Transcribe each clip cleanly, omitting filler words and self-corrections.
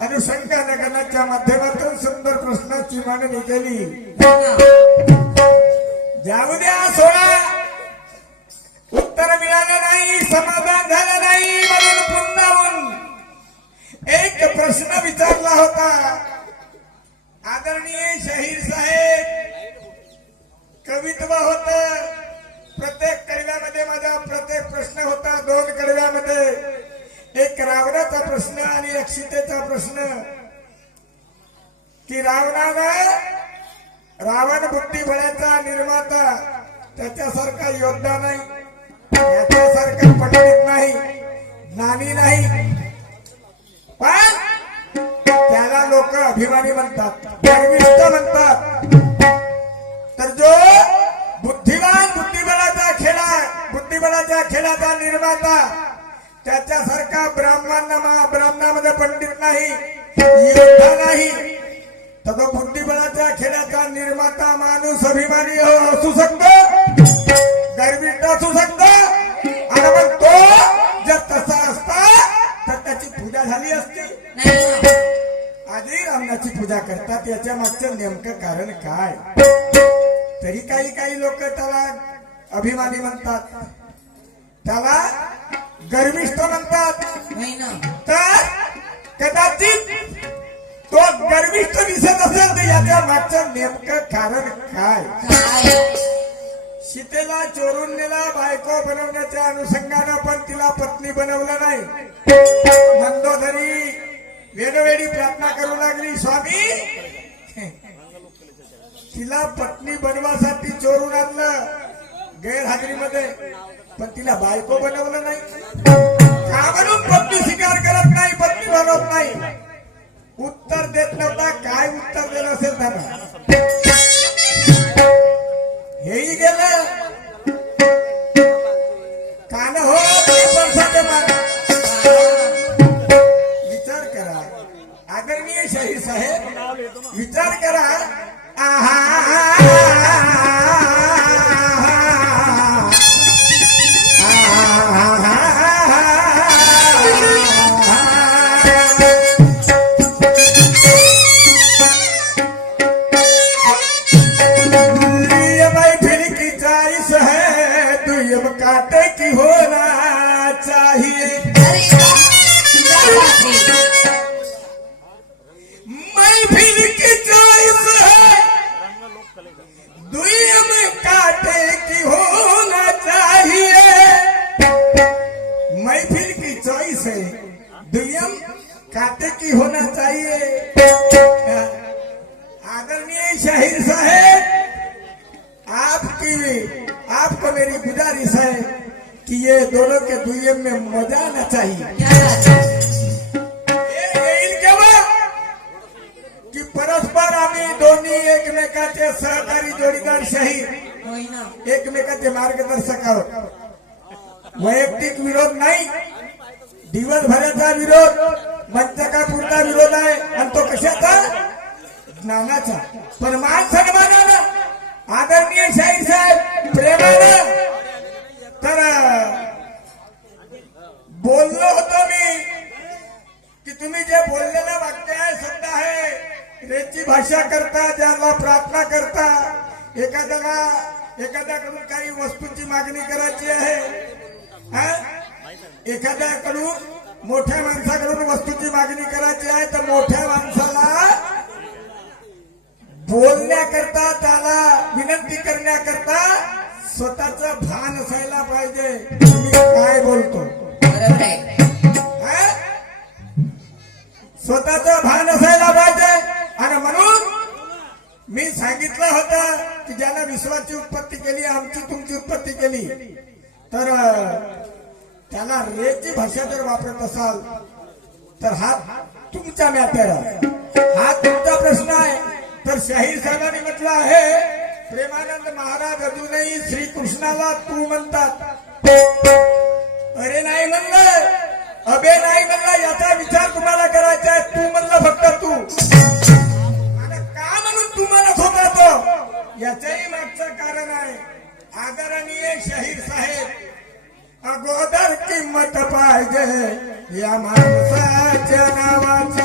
अनुशंका नगनाच्या माध्यमातून सुंदर प्रश्नाची मांडणी केली। जाऊ द्या सोडा, उत्तर मिळालं नाही, समाधान झालं नाही, म्हणून पुन्हाहून एक प्रश्न विचारला होता। आदरणीय शाहीर साहेब, कवित्व होत, प्रत्येक कडव्यामध्ये माझा प्रत्येक प्रश्न होता। 2 कडव्यामध्ये एक रावणाचा प्रश्न आणि एक सीतेचा प्रश्न, की रावण बुद्धिबळाचा निर्माता, त्याच्यासारखा योद्धा नाही, त्याच्यासारखा पंडित नाही, ज्ञानी नाही, पण त्याला लोक अभिमानी म्हणतात, गर्विष्ठ म्हणतात। तर जो बुद्धिमान, बुद्धिबळाच्या खेळाचा निर्माता, त्याच्यासारखा ब्राह्मणामध्ये पंडित नाही, योद्धा नाही, तर तो बुद्धिबळाच्या खेळाचा निर्माता माणूस अभिमानी असू शकतो, गर्विष्ठ असू शकतो। आणि मग तो जर तसा असता तर त्याची पूजा झाली असती। आजही रावणाची पूजा करतात, याच्या मागचं नेमकं कारण काय? तरी काही लोक त्याला अभिमानी म्हणतात, त्याला गर्विष्ठ म्हणतात। तर कदाचित तो गर्विष्ठ दिसत असेल तर याच्या मागचं नेमकं कारण काय? सीतेला चोरून नेला, बायको बनवण्याच्या अनुषंगानं, पण तिला पत्नी बनवलं नाही। मंदोदरी वेळोवेळी प्रार्थना करू लागली, स्वामी तिला पत्नी बनवासाठी चोरून आणलं गैरहजेरीमध्ये, पण तिला बायको बनवलं नाही। का म्हणून पत्नी स्वीकार करत नाही, पत्नी बनवत नाही? उत्तर देत नव्हता। काय उत्तर दिलं असेल त्यांना? हेही गेलं कान हो पैशाचे मान। विचार करा आदरणीय शाहीर साहेब, विचार करा। काटे की होना चाहिए, महफिल की चॉइस है, दुनियम काटे की होना चाहिए। महफिल की चॉइस है, दुनियम काटे की होना चाहिए। आदरणीय शाहीर साहेब, आपको मेरी गुजारिश है कि ये दोनों के दुनियम में मजा आना चाहिए। कि परस्पर आम्ही दोन्ही एकमेकाचे सहकारी जोडीदार शाहीर, एकमेकाचे मार्गदर्शक आहोत। वैयक्तिक विरोध नाही, दिवसभराचा विरोध, मंचकापुरता विरोध आहे, आणि तो कशाचा? ज्ञानाचा। पण मान सन्मानानं आदरणीय शाहीर साहेब, प्रेमानं तर बोललो होतो मी की तुम्ही जे बोललेलं वाक्य आहे, शब्द आहे, रेची भाषा करता, ज्याला प्रार्थना करता, एखाद्याकडून काही वस्तूची मागणी करायची आहे, एखाद्याकडून मोठ्या माणसाकडून वस्तूची मागणी करायची आहे, तर मोठ्या माणसाला बोलण्याकरता, त्याला विनंती करण्याकरता स्वतःचं भान असायला पाहिजे। तुम्ही काय बोलतो, स्वतःचं भान असायला पाहिजे। आणि म्हणून मी सांगितलं होतं की ज्याला विश्वाची उत्पत्ती केली, आमची तुमची उत्पत्ती केली, तर त्याला रेची भाषा जर वापरत असाल तर हा तुमचा मॅटर आहे, हा तुमचा प्रश्न आहे। तर शाहीर साहेबांनी म्हटलं आहे, प्रेमानंद महाराज अजूनही श्रीकृष्णाला तू म्हणतात। अरे नाही म्हणलं, अबे नाही म्हणलं, याचा विचार तुम्हाला करायचा आहे। तू म्हणलं फक्त तू, आणि का म्हणून तू म्हणत होता तो, याच्याही मागचं कारण आहे। आदरणीय शाहीर साहेब, अगोदर किंमत पाहिजे या माणसाच्या नावाची।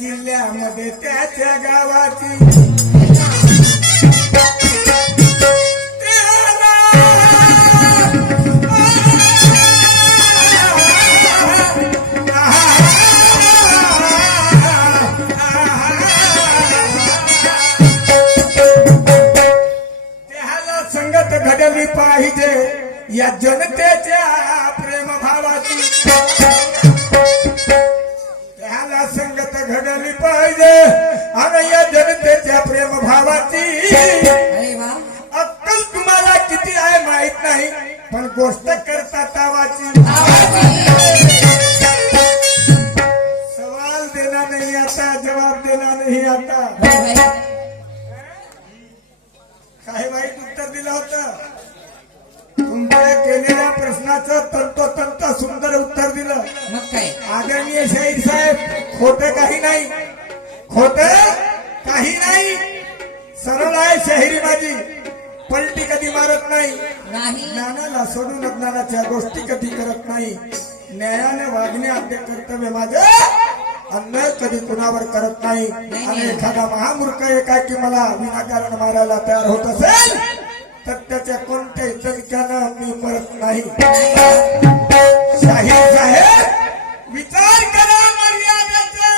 जिल्ह्यामध्ये त्याच्या गावाची त्याला संगत घडली पाहिजे या जनतेच्या प्रेमभावाची त्याला संगत घडली पाहिजे आणि या जनतेच्या प्रेमभावाची अरे वा अक्कल तुम्हाला किती आहे माहित नाही पण गोष्ट करता तावाची सवाल देना नहीं आता जवाब देना नहीं आता काही वाईट उत्तर दिलं होतं तुमच्या केलेल्या प्रश्नाचं तंतोतंत सुंदर उत्तर दिलं मग काय आदरणीय शाहीर साहेब खोटं काही नाही खोटं काही नाही सरळ आहे शाहिरी माझी पलटी कधी मारत नाही नाही ज्ञानाला सोडून अज्ञानाच्या गोष्टी कधी करत नाही न्यायाने वागणे आपले कर्तव्य माझे अन्याय कधी कुणावर करत नाही आणि एखादा महामूर्ख एकाकी मला विनाकारण मारायला तयार होत असेल तर त्याच्या कोणत्याही तरीक्यानं मी मरत नाही शाहीर साहेब विचार करा मर्यादेचा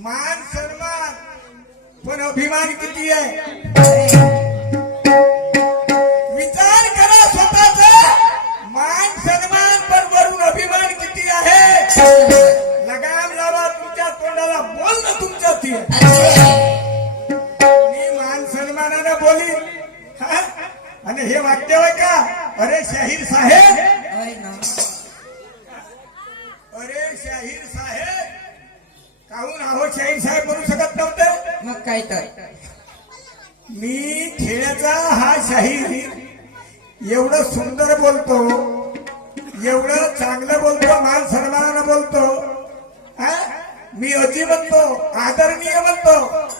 मान सन्मान पण अभिमान किती आहे विचार करा स्वतःचा मान सन्मान पण वरून अभिमान किती आहे लगाम लावा तुमच्या तोंडाला बोलणं तुमच्याती मी मान सन्मानानं बोली आणि हे वाक्य होय का अरे शाहीर साहेब अरे शाहीर साहेब काहून आहो शाहीर साहेब म्हणू शकत नव्हते मग काय तर मी खेळाचा हा शाहीर एवढं सुंदर बोलतो एवढं चांगलं बोलतो मान सन्मानानं बोलतो मी अजी म्हणतो आदरणीय म्हणतो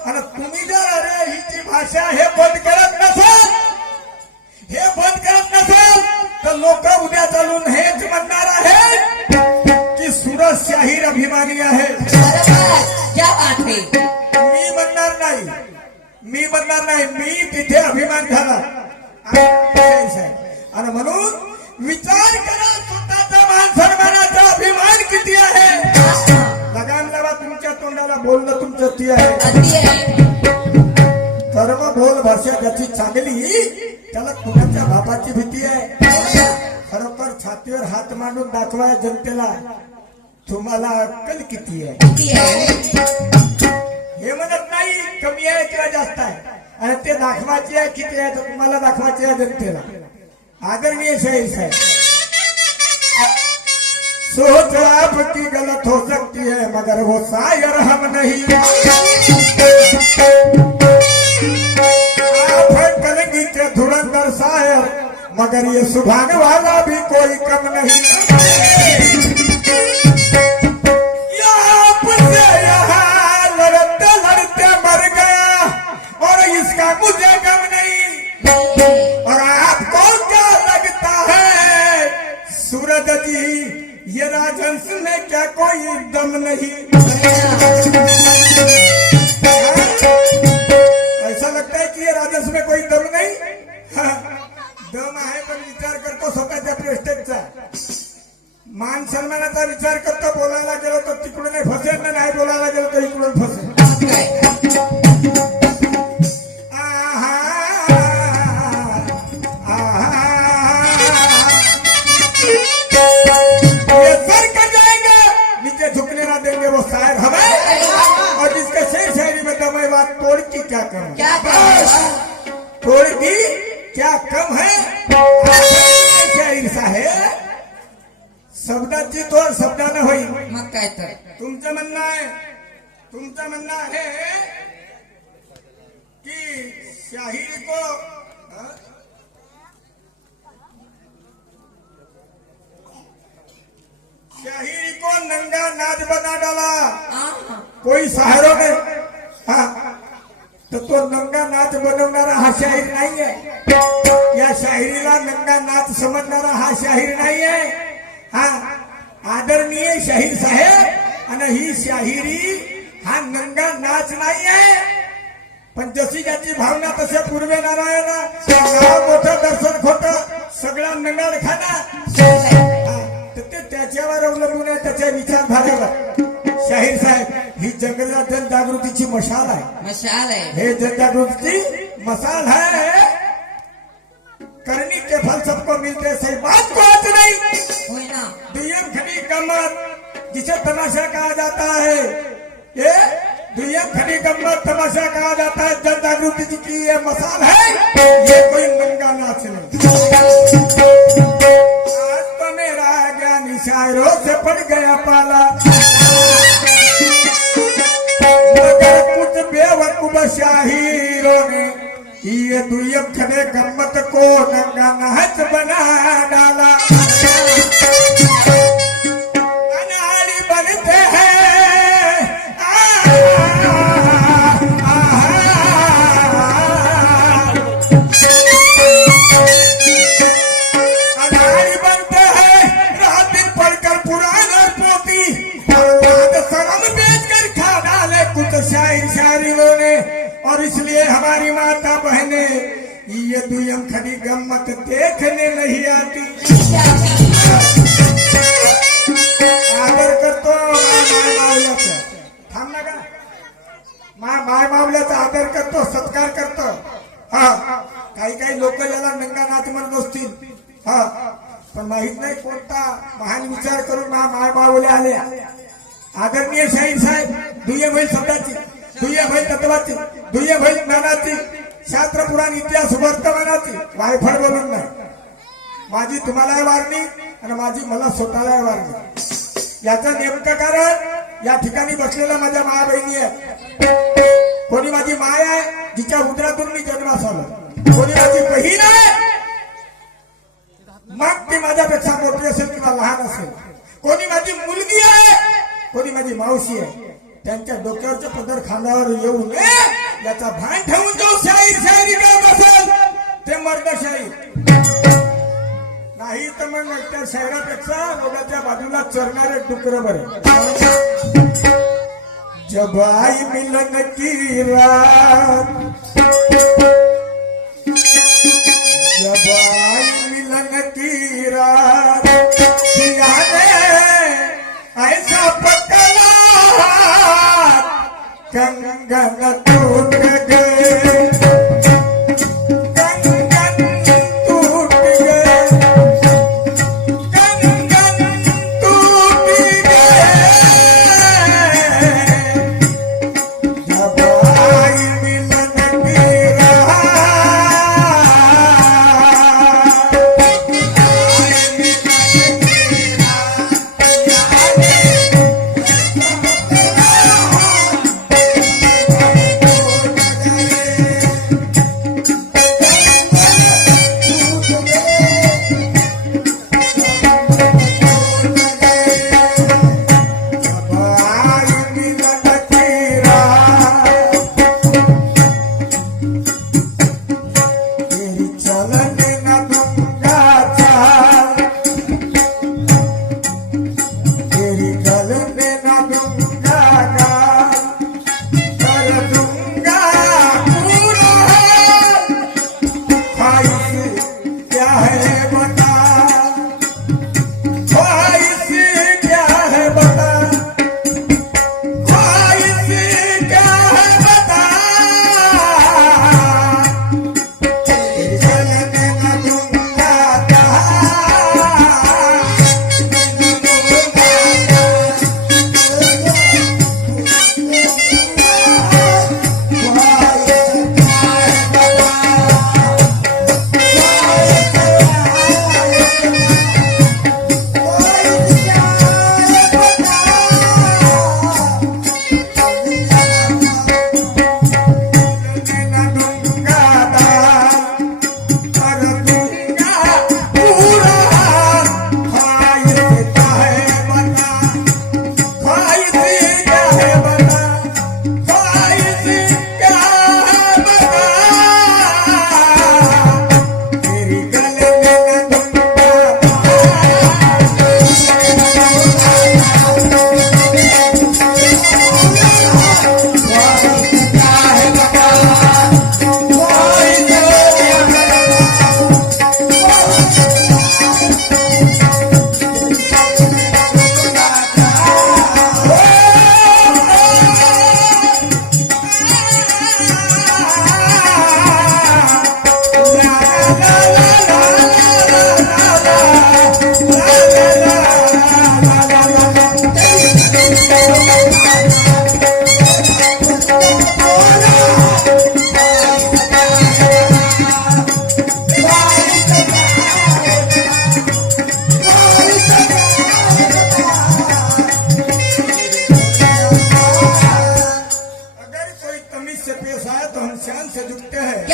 आणि तुम्ही जर अरे हिची भाषा हे बंद करत नसाल हे बंद करत नसाल तर लोक उद्या चालून हेच म्हणणार आहे की सुरज शाहीर अभिमानी आहे क्या बात है मी म्हणणार नाही मी तिथे अभिमान झाला आणि म्हणून विचार करा स्वतःचा मान सन्मानाचा अभिमान किती आहे लगाम लावा तुमच्या तोंडाला बोलणं तुमचं ती आहे कर्म बोल भाषा ज्याची चांगली त्याला कुणाच्या बापाची भीती आहे खरोखर छातीवर हात मांडून दाखवाय जनतेला तुम्हाला अक्कल किती आहे हे म्हणत नाही कमी आहे किंवा जास्त आहे आणि ते दाखवायची आहे किती आहे तर तुम्हाला दाखवायची आहे जनतेला आदरणीय शाहीर साहेब सोच आपकी गलत हो सकती है मगर वो शायर हम नहीं आप हैं कलंगी के धुरंधर शायर मगर ये सुभान वाला भी कोई कम नहीं आपसे यहाँ लड़ते लड़ते मर गया और इसका मुझे गम नहीं और आपको क्या लगता है सूरज जी ये राजहंस में क्या कोई दम नहीं ऐसा लगता है कि ये राजहंस में कोई दम नहीं दम आहे पण विचार करतो स्वतःच्या प्रेस्टेजचा मान सन्मानाचा विचार करतो बोलायला गेलो तर तिकडून फसेल ना नाही बोलायला गेलो तर इकडून फसेल ये सर कर जाएंगे नीचे झुकने ना देंगे वो शायर हमें और जिसके शेर शायरी में दम है बात तोड़ की क्या कम तोड़ की क्या कम है शाहीर साहेब शब्दाची तोड शब्दानं होईल मग काय तर तुमचं म्हणणं आहे की शाहीर को शाहीर को नंगा नाच बना डाला कोई सहारो नहीं तर तो नंगा नाच बनवणारा हा शाहीर नाहीये या शाहिरीला नंगा नाच समजणारा हा शाहीर नाहीये आदरणीय शाहीर साहेब आणि ही शाहिरी हा नंगा नाच नाही आहे, पण जशी ज्याची भावना तसे पूर्वे नारायण नाव मोठं दर्शन खोटं सगळा नंगाड खाना तर ते त्याच्यावर अवलंबून आहे, त्याच्या विचारधारेवर. शाहीर साहेब ही जंगलात जनजागृतीची मशाल आहे, मशाल आहे. हे जनजागृतीची मशाल है. करनी के फल सबको मिलते सही बात को आज नहीं. होय ना. दुय्यम खड़ी गम्मत जिसे तमाशा कहा जाता है, ये दुय्यम खड़ी गम्मत तमाशा कहा जाता है. जन जागृति की ये मसाल है, ये कोई नंगा नाच नहीं. आज तो मेरा ज्ञानी शायरों से पड़ गया पाला, मगर कुछ बेवकूफ शाहिरों ने ये दुय्यम खड़े गम्मत को नंगा नाच बना डाला. अनाड़ी बनते हैं अनाड़ी बनते हैं रात दिन पढ़कर पुराना पोती, शर्म बेचकर खा डाले कुछ शायर शायरों ने. और इसलिए हमारी माता बहने ये दुय्यम खड़ी गम्मत देखने नहीं आती. आदर करतो माय मावल्याचा, थांब ना का माय मावल्याचा आदर करतो, सत्कार करतो. हा काही काही लोक याला नंगा नाच म्हणत असतील, हा पण माहित नाही कोणता महान विचार करून माय मावल्या आल्या. आदरणीय शाहीर साहेब दुय्यम होईल शब्दाची, दुय्यम होईल तत्वाची, दुय्यम होईल ज्ञानाची, शास्त्र पुराण इतिहास वर्तमानाची वायफळ बोलून नाही. माझी तुम्हाला वारणी आणि माझी मला स्वतःला वारणी. याचं नेमकं कारण या ठिकाणी बसलेल्या माझ्या माया बहिणी आहेत. कोणी माझी माय आहे जिच्या उदरातून मी जन्मास आलो, कोणी माझी बहीण आहे मग ती माझ्यापेक्षा मोठी असेल किंवा लहान असेल, कोणी माझी मुलगी आहे, कोणी माझी मावशी आहे. त्यांच्या डोक्यावरचे पदर खांद्यावर येऊ नये याचा भान ठेवून जो शाहीर शायरी करत असेल ते मर्द शाहीर नाही, तर मग त्या शायरापेक्षा रोगाच्या बाजूला चरणारे डुकर बरे. जब आई मिलन की रात, जब आई मिलन की रात, पिया ने ऐसा पकड़ा कंगन टूट गए, कंगन टूट गए, कंगन टूट गए. जब आई मिलन की रात,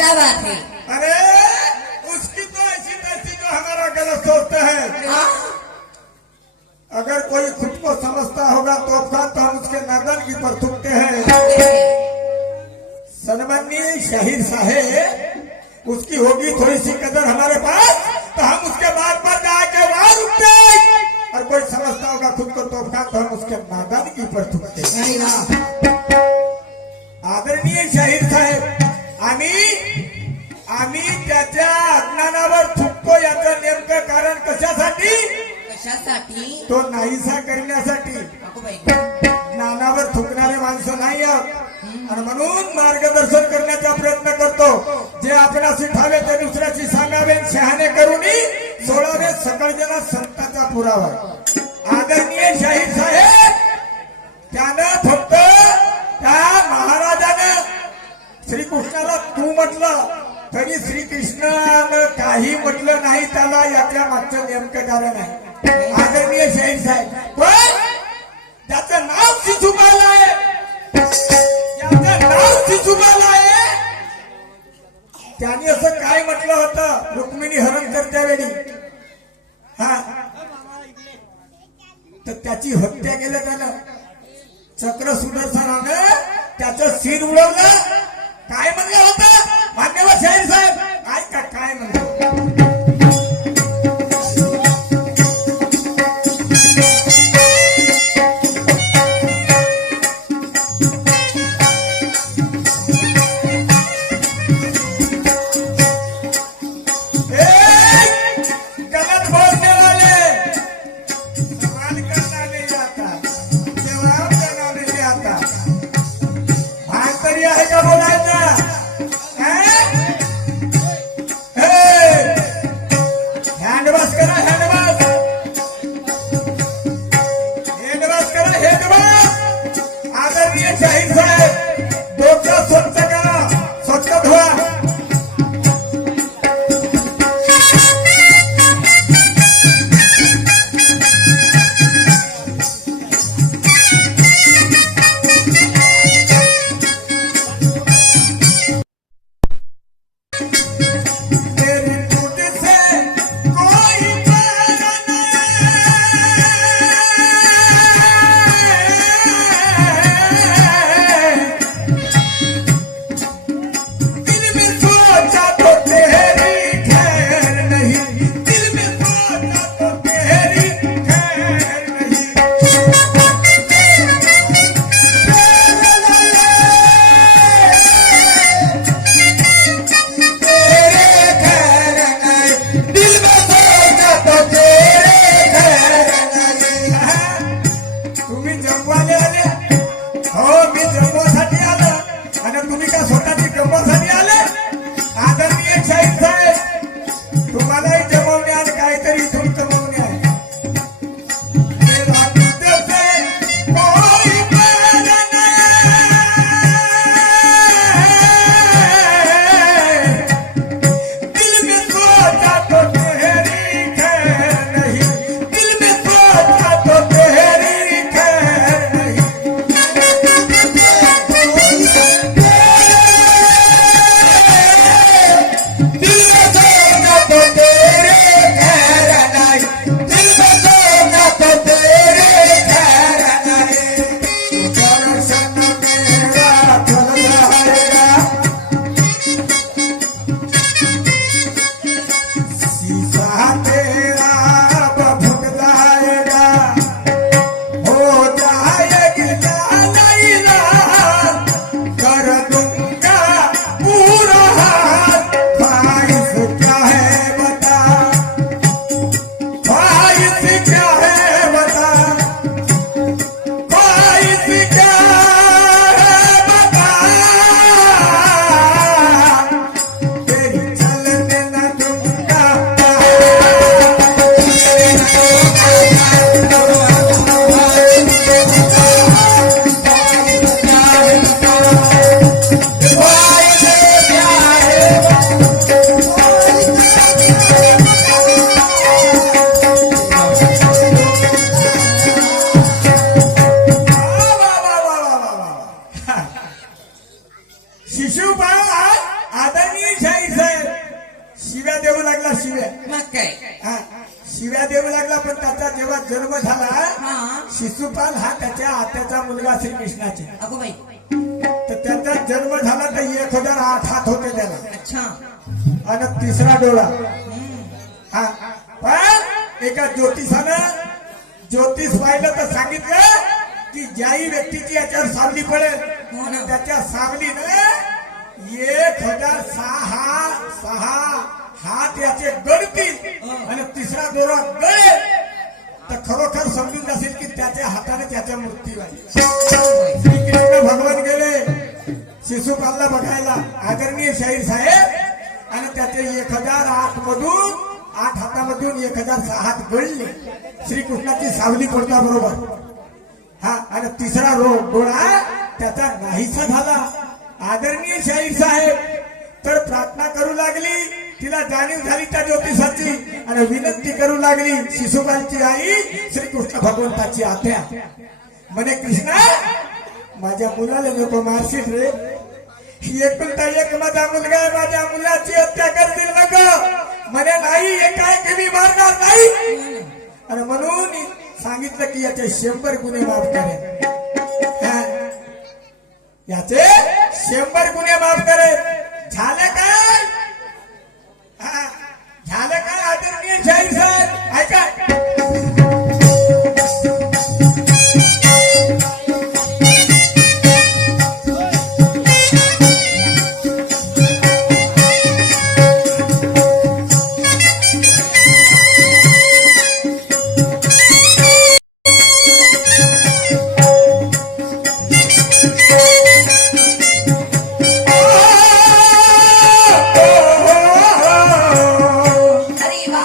क्या बात है? अरे उसकी तो ऐसी तैसी जो हमारा गलत सोचते हैं। हाँ? अगर कोई खुद को समझता होगा तो हम उसके नादन की पर थूकते हैं। सन्माननीय शाहिर साहेब, उसकी होगी थोड़ी सी कदर हमारे पास तो हम उसके बाद पर जाके वहां रुकते हैं। और कोई समझता होगा खुद को तो हम उसके नादन की पर थूकते हैं। अरे वाह! आदरणीय शाहीर साहेब, आम्ही त्याच्या अज्ञानावर थुकतो याचं नेमकं कारण कशासाठी? कशासाठी? तो नाहीसा करण्यासाठी. अगो बाई. ज्ञानावर थुकणारे माणसं नाही आहोत आणि म्हणून मार्गदर्शन करण्याचा प्रयत्न करतो. जे आपणाशी ठावे ते दुसऱ्याशी सांगावे, शहाणे करूनी सोडावे, सकळ जना संताचा पुरावा. आदरणीय शाहीर साहेब, त्यानं फक्त त्या महाराजानं श्रीकृष्णाला तू म्हटलं तरी श्रीकृष्णानं काही म्हटलं नाही त्याला. याच्या मागचं नेमकं कारण आहे आदरणीय शाहीर साहेब. पण त्याचं नाव शिशुपाल आहे, याचं नाव शिशुपाल आहे. त्याने असं काय म्हटलं होतं रुक्मिणी हरण करत्या वेळी? हा, तर त्याची हत्या केलं त्यानं. चक्र सुदर्शनानं त्याचं शिर उडवलं. काय म्हणलं होतं मान्यवर शाहीर साहेब? ऐका काय म्हणलं. गलत बोलने वाले सवाल करना नहीं आता, जवाब देना नहीं आता. भाग तरी आहे का बोलायचा? हे? जन्म झाला हा शिशुपाल हा त्याच्या आत्याचा मुलगा श्रीकृष्णाचे. अगो बाई तर त्याचा जन्म झाला तर 1008 हात होते त्याला अच्छा आणि तिसरा डोळा. हम्म. हा पण एका ज्योतिषानं ज्योतिष पाहिलं तर सांगितलं की ज्याही व्यक्तीची याच्यावर सावली पडेल हो ना. त्याच्या सावलीनं 1006 हात याचे गळतील आणि तिसरा डोळा गळेल तर खरोखर समजून जाशील की त्याच्या हाताने त्याच्या मृत्यू आहे. श्रीकृष्ण भगवान गेले शिशुपालला बघायला आदरणीय शाहीर साहेब आणि त्याचे 1008 मधून 8 हातामधून 1006 हात गळले. श्रीकृष्णाची सावली पडता बरोबर. हा आणि तिसरा डोळा त्याचा नाहीसा झाला. आदरणीय शाहीर साहेब तर प्रार्थना करू लागली. तिला जाणीव झाली त्या ज्योतिषाची आणि विनंती करू लागली शिशुपालची आई श्रीकृष्ण भगवंताची आत्या. म्हणे कृष्णा माझ्या मुलाला नको मारशील रे. एकुलता एक माझा मुलगा आहे. माझ्या मुलाची हत्या करतील नको. म्हणे नाही हे काय कमी मारणार नाही. आणि म्हणून सांगितलं की याचे 100 गुन्हे माफ करेल. याचे 100 गुन्हे माफ करेल. झालं काय? झालं काय आदरणीय शाहीर साहेब ऐका. अरे वा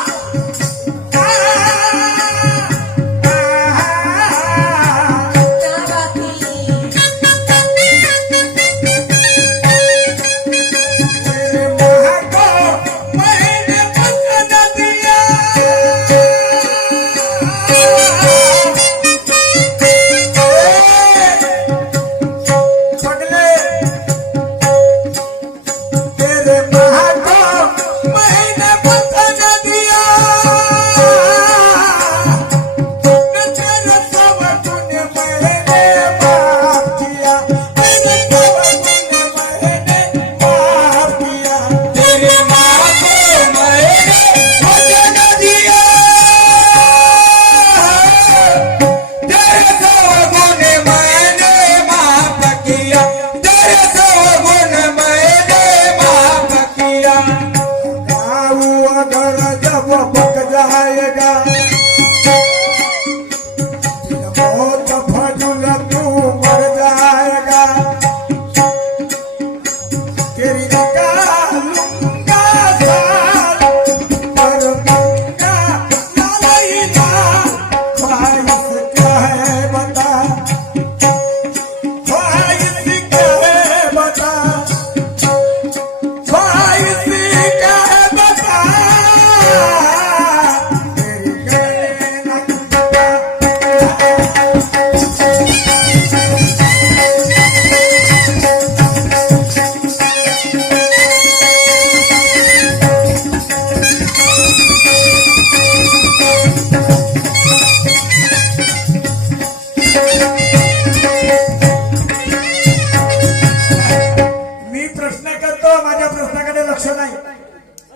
क्या बात है.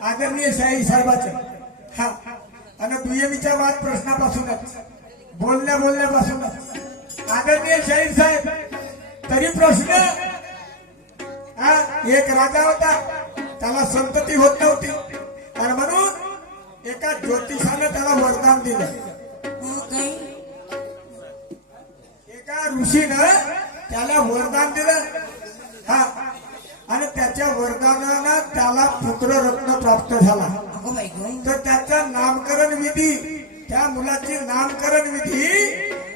आदरणीय शाहीर साहेबांचं. हा आणि दुय्यमीच्या वाद प्रश्नापासूनच बोलण्यापासूनच आदरणीय शाहीर साहेब तरी प्रश्न. हा एक राजा होता त्याला संतती होत नव्हती आणि म्हणून एका ज्योतिषानं त्याला वरदान दिलं. हो काही एका ऋषीनं त्याला वरदान दिलं. हा आणि त्याच्या वरदानानं त्याला पुत्ररत्न प्राप्त झाला. अगो बाई गो तर त्याचा नामकरण विधी त्या मुलाची नामकरण विधी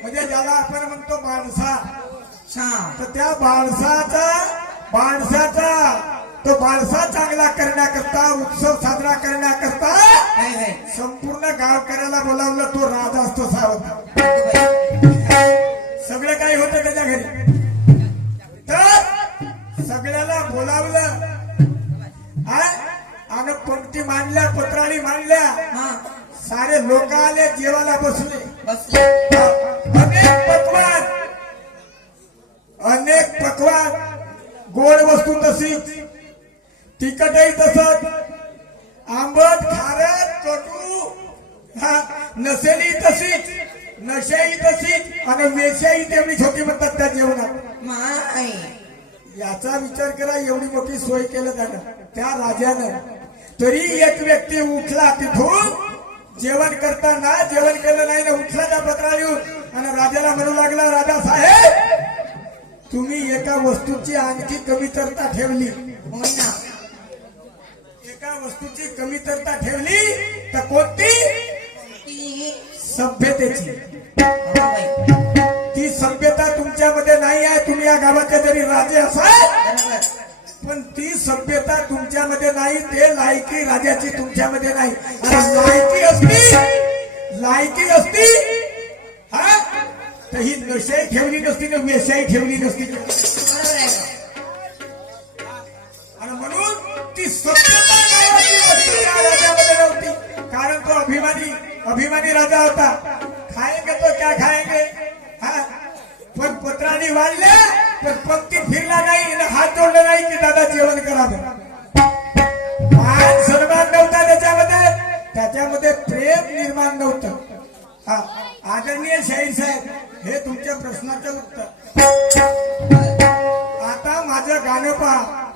म्हणजे ज्याला आपण म्हणतो बाळसा. छान तर त्या तो बाळसा चांगला करण्याकरता उत्सव साजरा करण्याकरता काय काय संपूर्ण गावकऱ्याला बोलावलं. तो राजा असतो सावध. अगो बाई सगळं काही होतं त्याच्या घरी. तर सगळ्याला बोलावलं आणि पंक्ती मांडल्या पत्राळी मांडल्या. हा सारे लोक आले जेवायला बसले. बसले नशाही तशीच आणि वेशाही तेवढीच होती म्हणतात त्या जेवणात. माय याचा विचार करा, एवढी मोठी सोय केलं त्यानं त्या राजानं. तरी एक व्यक्ती उठला तिथून जेवण करताना, जेवण केलं नाही ना, उठला त्या पत्रावरून आणि राजाला म्हणू लागला, राजा साहेब तुम्ही एका वस्तूची आणखी कमीतरता ठेवली. होय ना. एका वस्तूची कमीतरता ठेवली तर कोणती? ती सभ्यतेची. हो बाई. ती सभ्यता तुमच्यामध्ये नाही आहे. तुम्ही या गावाचे जरी राजे असाल बरोबर. पण ती सभ्यता तुमच्यामध्ये नाही. ते लायकी राजाची तुमच्यामध्ये नाही. आणि लायकी असती हा तर ही नशाही ठेवली नसती ना वेशाही ठेवली नसती. बरोबर आहे गं. आणि म्हणून ती सभ्यता नावाची वस्तू या राजामध्ये नव्हती. कारण तो अभिमानी राजा होता. खाएंगे तो क्या खाएंगे. हा पण पत्राने वाढले पण पंक्ती फिरला नाही आणि हात जोडला नाही की दादा जेवण करावं. मान सन्मान नव्हता त्याच्यामध्ये प्रेम निर्माण नव्हतं. हा आदरणीय शाहीर साहेब, हे तुमच्या प्रश्नाचं उत्तर. आता माझं गाणं पहा.